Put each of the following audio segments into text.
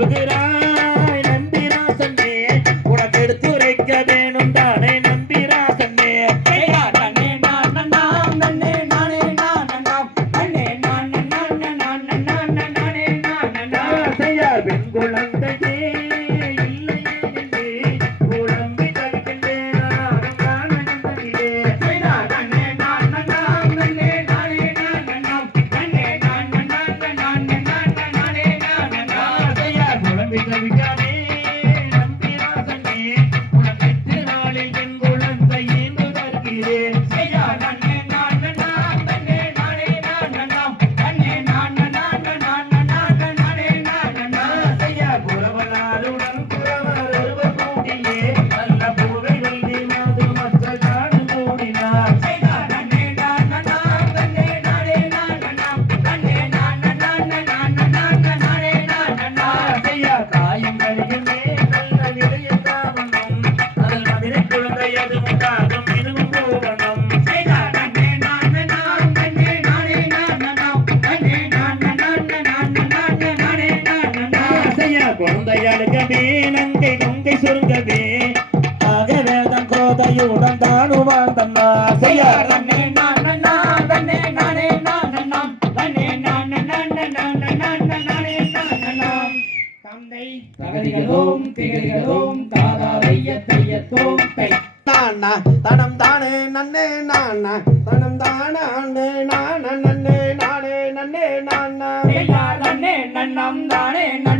Look at us. சுருங்கவே. ஆகவேதம் கோதையுடன் தானுவான் தன்னா செய்யா தன்னே நான் தன்னே நானே நான் தன்னே நான் நானே நான் தந்தை தகதிகளோம் திகதிகளோம் தாதா தனம் தானே நன்னே நானா. தனம் தானே அண்ணே நானே நன்னே நானா நன்னே நன்னம் தானே நன்ன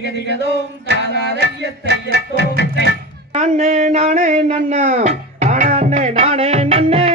திகதிகதோம் தாதாதைய நானே நானே. நன்னா நானே நானே நன்னே.